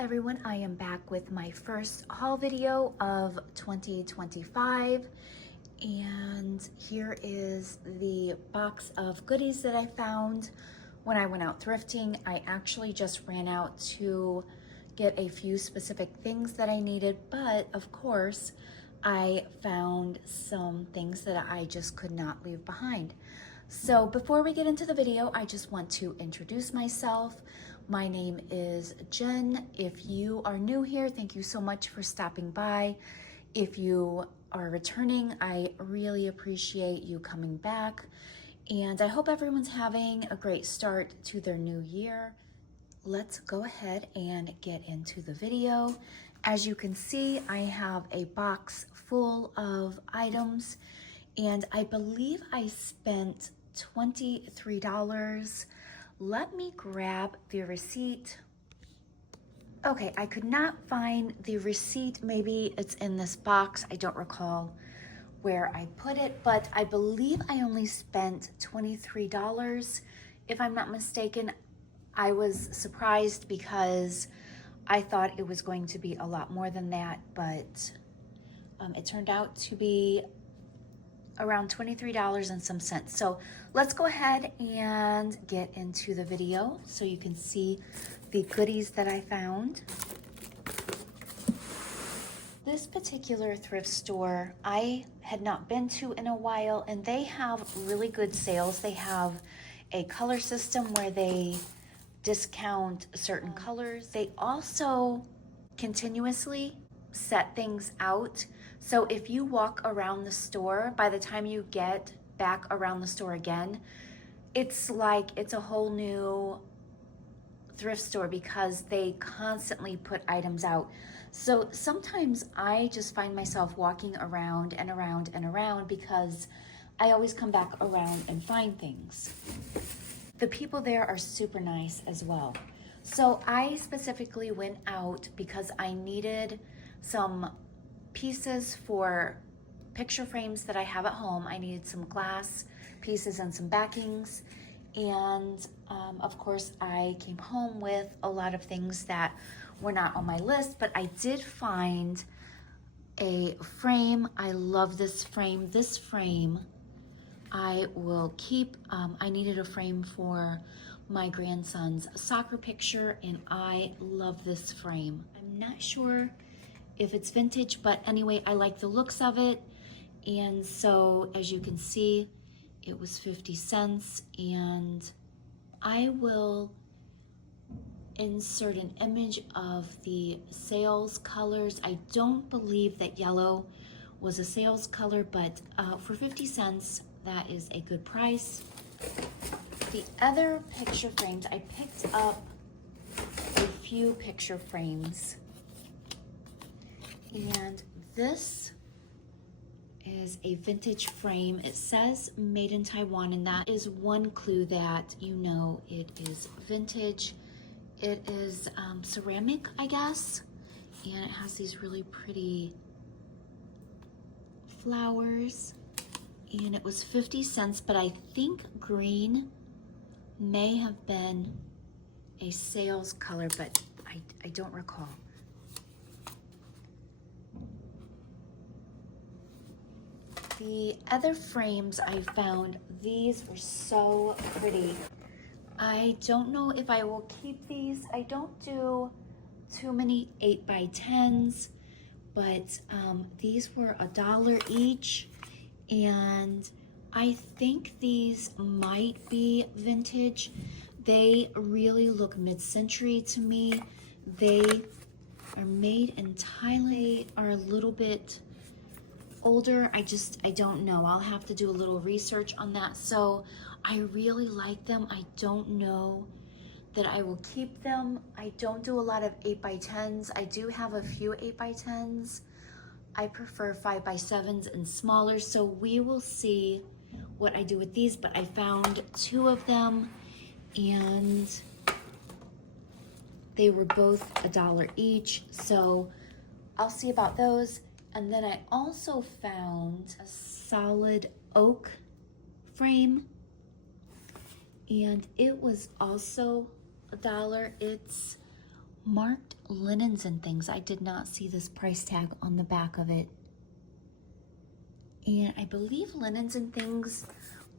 everyone, I am back with my first haul video of 2025, and here is the box of goodies that I found when I went out thrifting. I actually just ran out to get a few specific things that I needed, but of course I found some things that I just could not leave behind. So before we get into the video, I just want to introduce myself. My name is Jen. If you are new here, thank you so much for stopping by. If you are returning, I really appreciate you coming back. And I hope everyone's having a great start to their new year. Let's go ahead and get into the video. As you can see, I have a box full of items, and I believe I spent $23. Let me grab the receipt. Okay, I could not find the receipt. Maybe it's in this box. I don't recall where I put it, but I believe I only spent $23. If I'm not mistaken, I was surprised because I thought it was going to be a lot more than that, but it turned out to be around $23 and some cents. So let's go ahead and get into the video so you can see the goodies that I found. This particular thrift store I had not been to in a while, and they have really good sales. They have a color system where they discount certain colors. They also continuously set things out. So if you walk around the store, by the time you get back around the store again, it's like it's a whole new thrift store because they constantly put items out. So sometimes I just find myself walking around and around and around because I always come back around and find things. The people there are super nice as well. So I specifically went out because I needed some pieces for picture frames that I have at home. I needed some glass pieces and some backings. And of course, I came home with a lot of things that were not on my list, but I did find a frame. I love this frame. This frame I will keep. I needed a frame for my grandson's soccer picture, and I love this frame. I'm not sure if it's vintage, but anyway, I like the looks of it. And so as you can see, it was 50 cents, and I will insert an image of the sales colors. I don't believe that yellow was a sales color, but for 50 cents, that is a good price. The other picture frames, I picked up a few picture frames, and this is a vintage frame. It says made in Taiwan, and that is one clue that you know it is vintage. It is ceramic, I guess, and it has these really pretty flowers, and it was 50 cents, but I think green may have been a sales color, but I don't recall. The other frames I found, these were so pretty. I don't know if I will keep these. I don't do too many 8x10s, but these were $1 each, and I think these might be vintage. They really look mid-century to me. They are made in Thailand. They are a little bit older. I don't know. I'll have to do a little research on that. So I really like them. I don't know that I will keep them. I don't do a lot of 8x10s. I do have a few 8x10s. I prefer 5x7s and smaller. So we will see what I do with these, but I found two of them, and they were both $1 each. So I'll see about those. And then I also found a solid oak frame, and it was also $1. It's marked linens and things. I did not see this price tag on the back of it. And I believe linens and things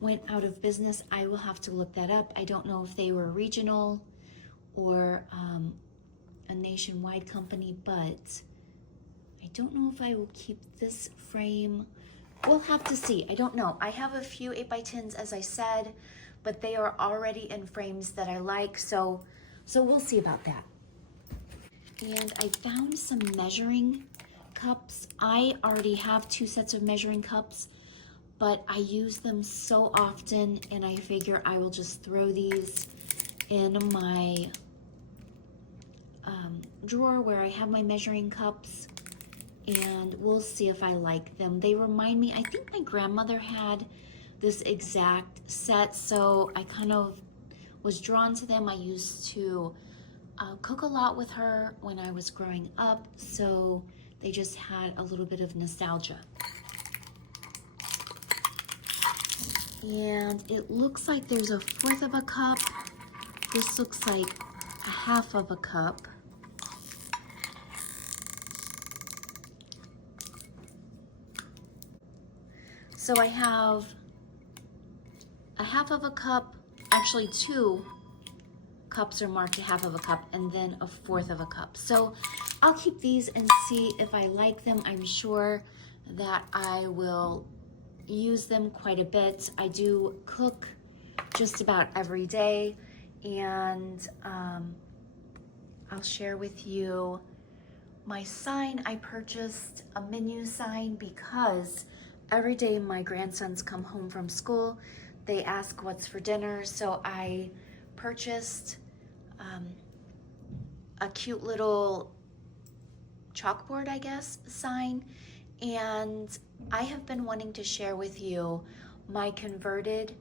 went out of business. I will have to look that up. I don't know if they were regional or a nationwide company, but I don't know if I will keep this frame. We'll have to see. I don't know. I have a few 8x10s, as I said, but they are already in frames that I like, so we'll see about that. And I found some measuring cups. I already have 2 sets of measuring cups, but I use them so often, and I figure I will just throw these in my drawer where I have my measuring cups, and we'll see if I like them. They remind me, I think my grandmother had this exact set, so I kind of was drawn to them. I used to cook a lot with her when I was growing up, so they just had a little bit of nostalgia. And it looks like there's a 1/4 of a cup. This looks like a 1/2 of a cup. So I have a 1/2 of a cup, actually 2 cups are marked a 1/2 of a cup, and then a 1/4 of a cup. So I'll keep these and see if I like them. I'm sure that I will use them quite a bit. I do cook just about every day, and I'll share with you my sign. I purchased a menu sign because every day my grandsons come home from school, they ask what's for dinner, so I purchased a cute little chalkboard, I guess, sign, and I have been wanting to share with you my converted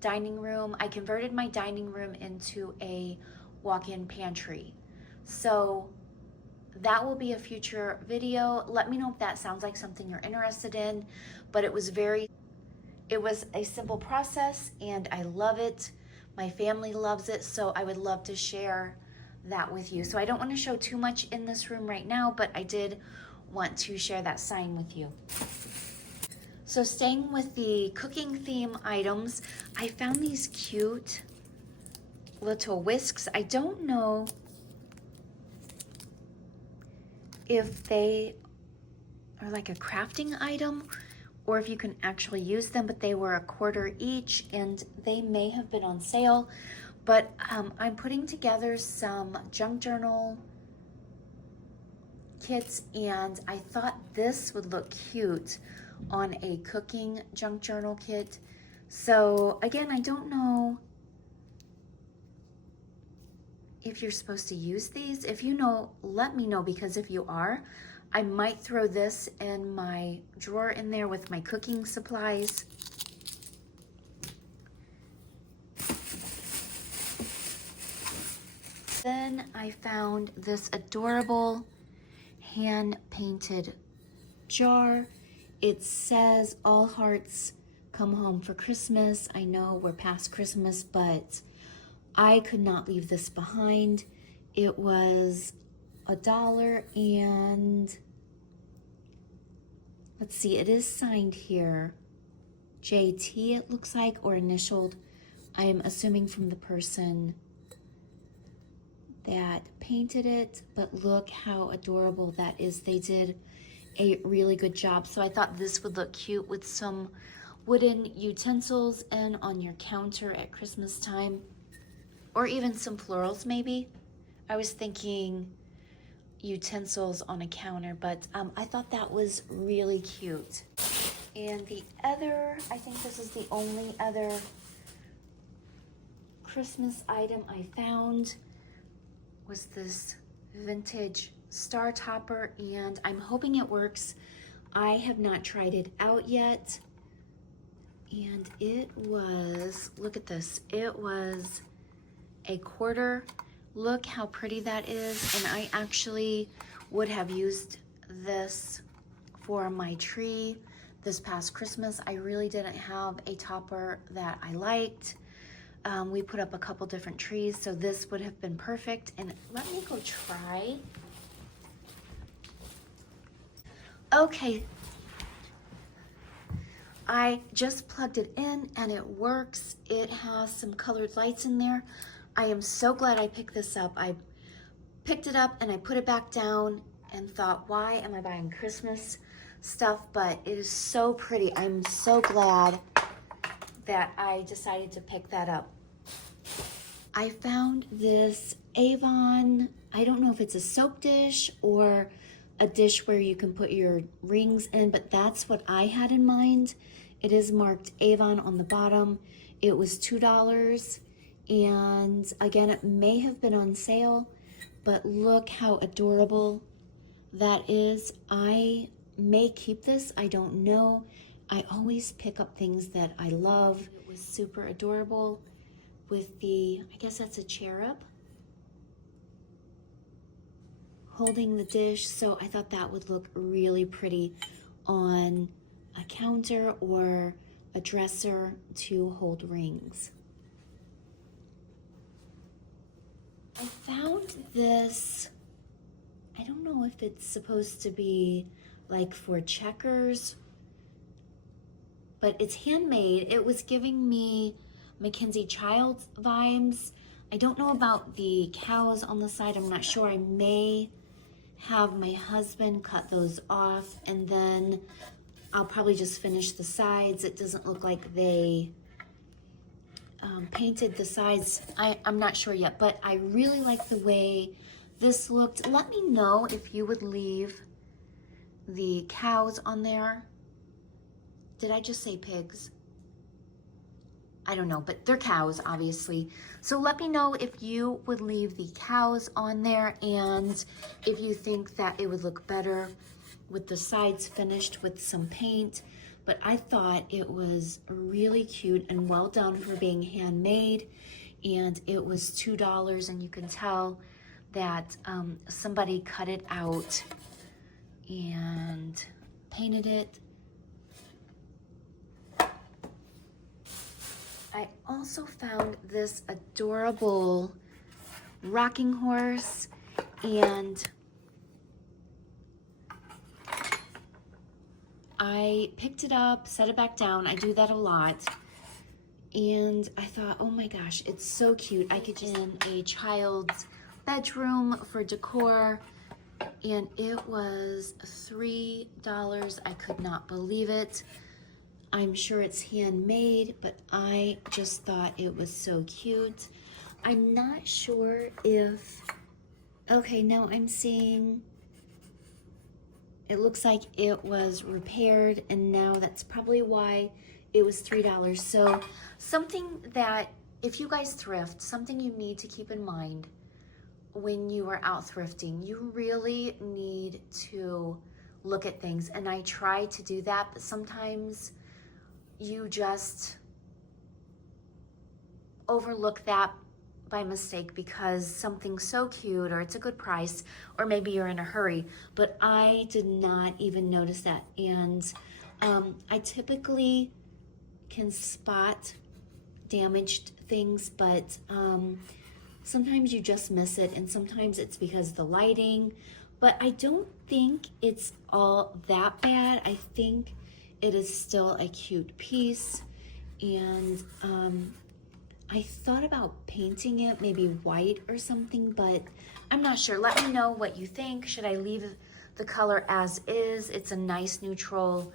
dining room. I converted my dining room into a walk-in pantry. So that will be a future video. Let me know if that sounds like something you're interested in, but it was a simple process, and I love it. My family loves it, so I would love to share that with you. So I don't want to show too much in this room right now, but I did want to share that sign with you. So staying with the cooking theme items, I found these cute little whisks. I don't know if they are like a crafting item or if you can actually use them, but they were $1/4 each, and they may have been on sale. But I'm putting together some junk journal kits, and I thought this would look cute on a cooking junk journal kit. So again, I don't know if you're supposed to use these. If you know, let me know, because if you are, I might throw this in my drawer in there with my cooking supplies. Then I found this adorable hand-painted jar. It says all hearts come home for Christmas. I know we're past Christmas, but I could not leave this behind. It was $1, and let's see, it is signed here. JT, it looks like, or initialed. I am assuming from the person that painted it, but look how adorable that is. They did a really good job. So I thought this would look cute with some wooden utensils and on your counter at Christmas time, or even some florals maybe. I was thinking utensils on a counter, but I thought that was really cute. And the other, I think this is the only other Christmas item I found, was this vintage star topper, and I'm hoping it works. I have not tried it out yet, and it was, look at this, it was $1/4. Look how pretty that is, and I actually would have used this for my tree this past Christmas. I really didn't have a topper that I liked, We put up a couple different trees, so this would have been perfect. And let me go try. Okay, I just plugged it in and it works. It has some colored lights in there. I am so glad I picked this up. I picked it up and I put it back down and thought, why am I buying Christmas stuff? But it is so pretty. I'm so glad that I decided to pick that up. I found this Avon, I don't know if it's a soap dish or a dish where you can put your rings in, but that's what I had in mind. It is marked Avon on the bottom. It was $2, and again, it may have been on sale, but look how adorable that is. I may keep this, I don't know. I always pick up things that I love. It was super adorable with the, I guess that's a cherub holding the dish. So I thought that would look really pretty on a counter or a dresser to hold rings. I found this, I don't know if it's supposed to be like for checkers, but it's handmade. It was giving me Mackenzie Childs vibes. I don't know about the cows on the side. I'm not sure. I may have my husband cut those off, and then I'll probably just finish the sides. It doesn't look like they painted the sides. I'm not sure yet, but I really like the way this looked. Let me know if you would leave the cows on there. Did I just say pigs? I don't know, but they're cows, obviously. So let me know if you would leave the cows on there and if you think that it would look better with the sides finished with some paint. But I thought it was really cute and well done for being handmade. And it was $2, and you can tell that somebody cut it out and painted it. I also found this adorable rocking horse, and I picked it up, set it back down. I do that a lot. And I thought, oh my gosh, it's so cute. I could just in a child's bedroom for decor, and it was $3. I could not believe it. I'm sure it's handmade, but I just thought it was so cute. I'm not sure if, okay, now I'm seeing, it looks like it was repaired, and now that's probably why it was $3. So something that, if you guys thrift, something you need to keep in mind when you are out thrifting, you really need to look at things. And I try to do that, but sometimes you just overlook that by mistake because something's so cute or it's a good price, or maybe you're in a hurry. But I did not even notice that. And I typically can spot damaged things, but sometimes you just miss it, and sometimes it's because of the lighting. But I don't think it's all that bad. I think it is still a cute piece, and I thought about painting it maybe white or something, but I'm not sure. Let me know what you think. Should I leave the color as is? It's a nice neutral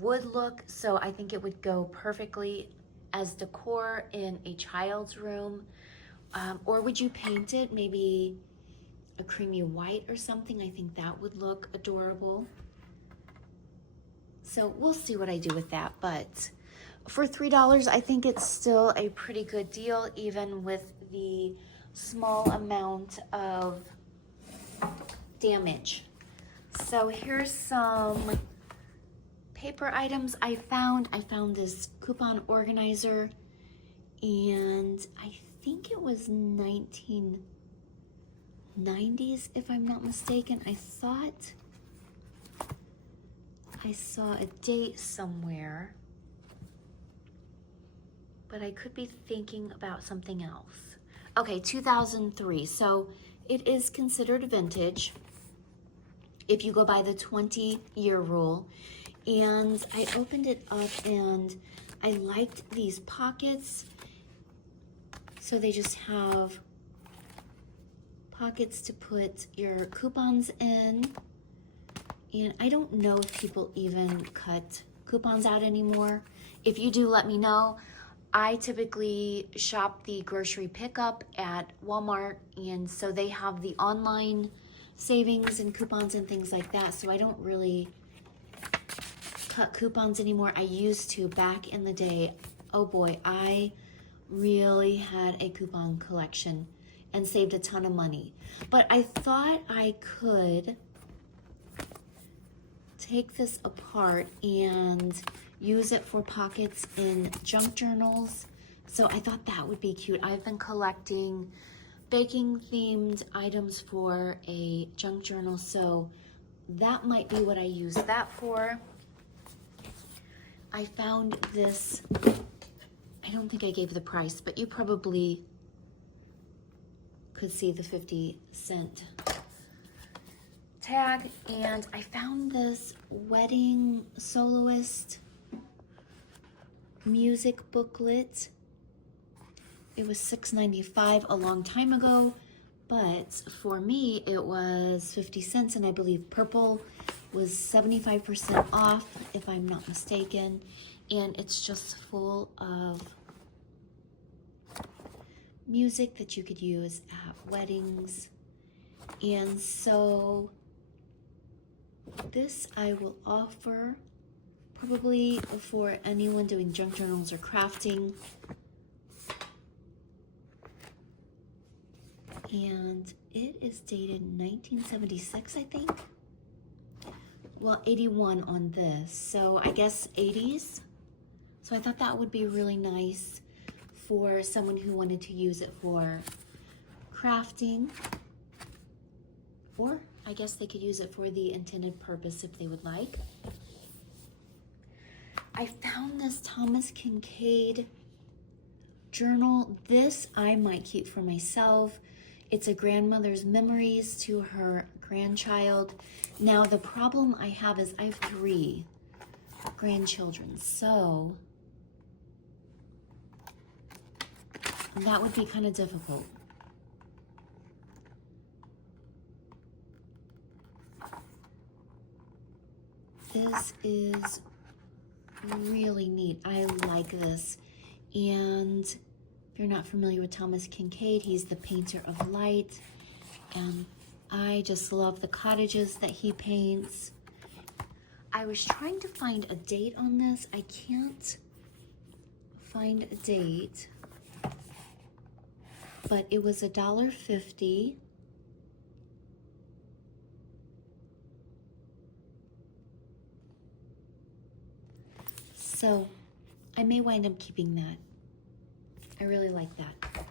wood look, so I think it would go perfectly as decor in a child's room. Or would you paint it maybe a creamy white or something? I think that would look adorable. So we'll see what I do with that, but for $3, I think it's still a pretty good deal, even with the small amount of damage. So here's some paper items I found. I found this coupon organizer, and I think it was 1990s, if I'm not mistaken. I thought I saw a date somewhere. but I could be thinking about something else. Okay, 2003, so it is considered vintage if you go by the 20-year rule. And I opened it up and I liked these pockets. So they just have pockets to put your coupons in. And I don't know if people even cut coupons out anymore. If you do, let me know. I typically shop the grocery pickup at Walmart, and so they have the online savings and coupons and things like that. So I don't really cut coupons anymore. I used to back in the day. Oh boy, I really had a coupon collection and saved a ton of money. But I thought I could take this apart and use it for pockets in junk journals. So I thought that would be cute. I've been collecting baking themed items for a junk journal, so that might be what I use that for. I found this, I don't think I gave the price, but you probably could see the 50-cent tag. And I found this wedding soloist music booklet. It was $6.95 a long time ago, but for me it was 50 cents, and I believe purple was 75% off if I'm not mistaken. And it's just full of music that you could use at weddings. And so this I will offer probably for anyone doing junk journals or crafting. And it is dated 1976, I think. Well, 81 on this, so I guess 80s. So I thought that would be really nice for someone who wanted to use it for crafting, or I guess they could use it for the intended purpose if they would like. I found this Thomas Kincaid journal. This I might keep for myself. It's a grandmother's memories to her grandchild. Now the problem I have is I have 3 grandchildren, so that would be kind of difficult. This is really neat. I like this. And if you're not familiar with Thomas Kincaid, he's the painter of light. And I just love the cottages that he paints. I was trying to find a date on this. I can't find a date, but it was $1.50. So I may wind up keeping that. I really like that.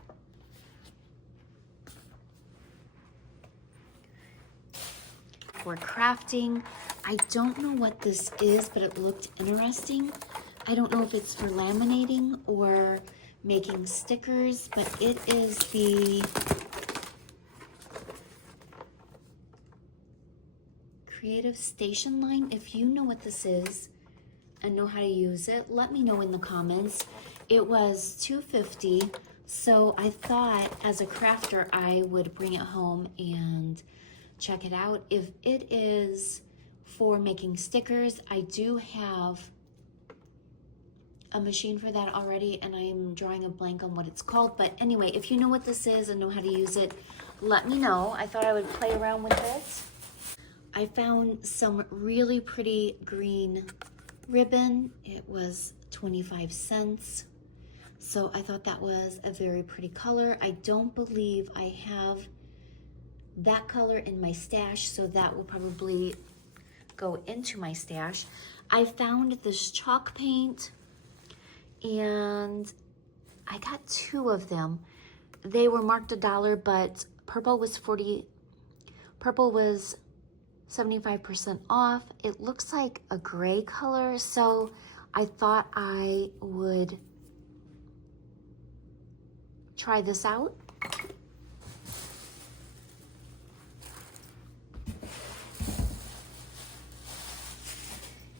For crafting, I don't know what this is, but it looked interesting. I don't know if it's for laminating or making stickers, but it is the Creative Station line. If you know what this is and know how to use it, let me know in the comments. It was $2.50, so I thought as a crafter I would bring it home and check it out. If it is for making stickers, I do have a machine for that already, and I'm drawing a blank on what it's called. But anyway, if you know what this is and know how to use it, let me know. I thought I would play around with it. I found some really pretty green ribbon. It was 25 cents. So I thought that was a very pretty color. I don't believe I have that color in my stash, so that will probably go into my stash. I found this chalk paint, and I got 2 of them. They were marked $1, but purple was 75% off. It looks like a gray color, so I thought I would try this out.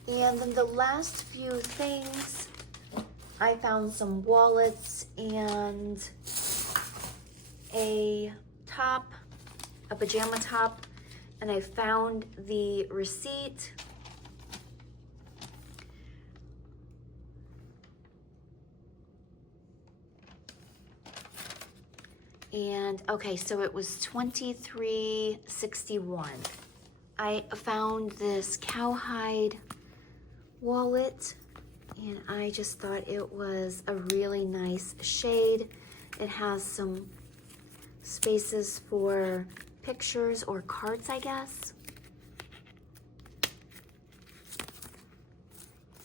And then the last few things, I found some wallets and a top, a pajama top, and I found the receipt. And okay, so it was $23.61. I found this cowhide wallet, and I just thought it was a really nice shade. It has some spaces for pictures or cards, I guess.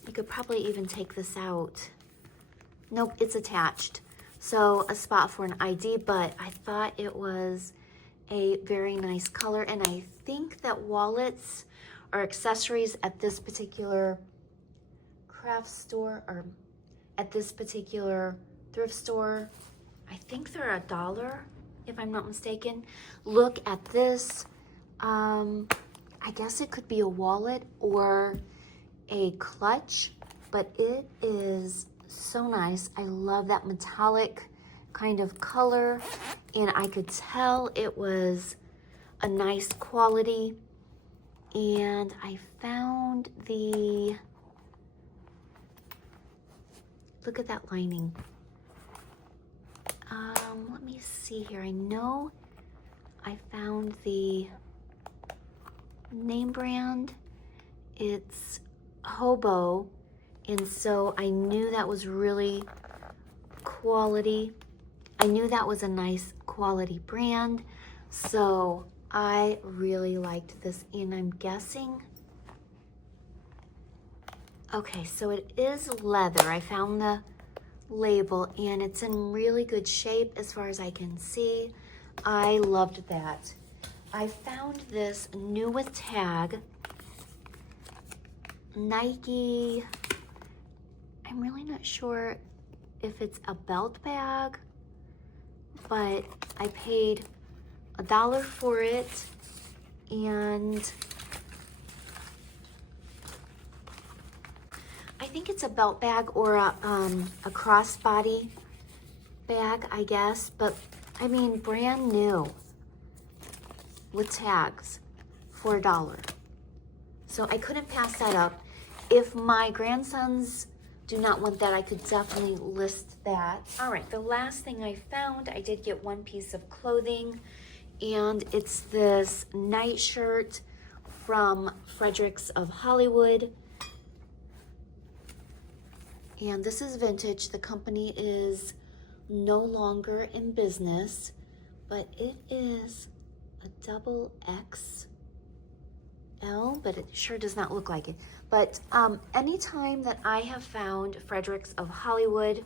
You could probably even take this out. Nope, it's attached. So a spot for an ID, but I thought it was a very nice color, and I think that wallets or accessories at this particular craft store, or at this particular thrift store, I think they're $1, if I'm not mistaken. Look at this. I guess it could be a wallet or a clutch, but it is so nice. I love that metallic kind of color, and I could tell it was a nice quality. And I found the, look at that lining. Let me see here. I know I found the name brand. It's Hobo, and so I knew that was really quality. I knew that was a nice quality brand, so I really liked this, and I'm guessing, okay, so it is leather. I found the label, and it's in really good shape as far as I can see. I loved that. I found this new with tag, Nike. I'm really not sure if it's a belt bag, but I paid $1 for it, and I think it's a belt bag or a crossbody bag, I guess, but I mean, brand new with tags for $1. So I couldn't pass that up. If my grandsons do not want that, I could definitely list that. All right, the last thing I found, I did get one piece of clothing, and it's this nightshirt from Fredericks of Hollywood. And this is vintage. The company is no longer in business, but it is a XXL, but it sure does not look like it. But anytime that I have found Fredericks of Hollywood,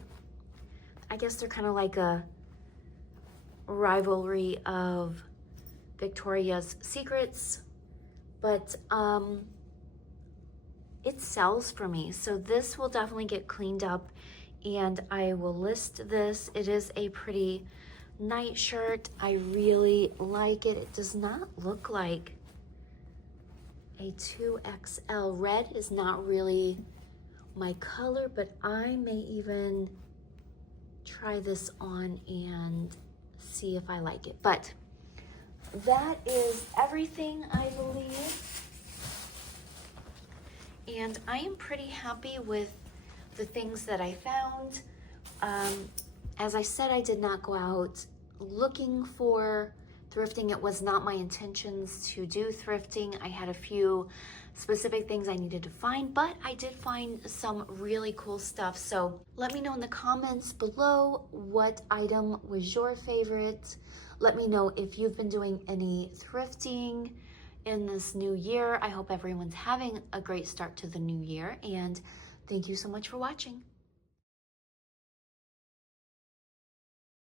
I guess they're kind of like a rivalry of Victoria's Secrets, but it sells for me. So this will definitely get cleaned up, and I will list this. It is a pretty night shirt. I really like it. It does not look like a 2XL. Red is not really my color, but I may even try this on and see if I like it. But that is everything, I believe. And I am pretty happy with the things that I found. As I said, I did not go out looking for thrifting. It was not my intentions to do thrifting. I had a few specific things I needed to find, but I did find some really cool stuff. So let me know in the comments below what item was your favorite. Let me know if you've been doing any thrifting in this new year. I hope everyone's having a great start to the new year, and thank you so much for watching.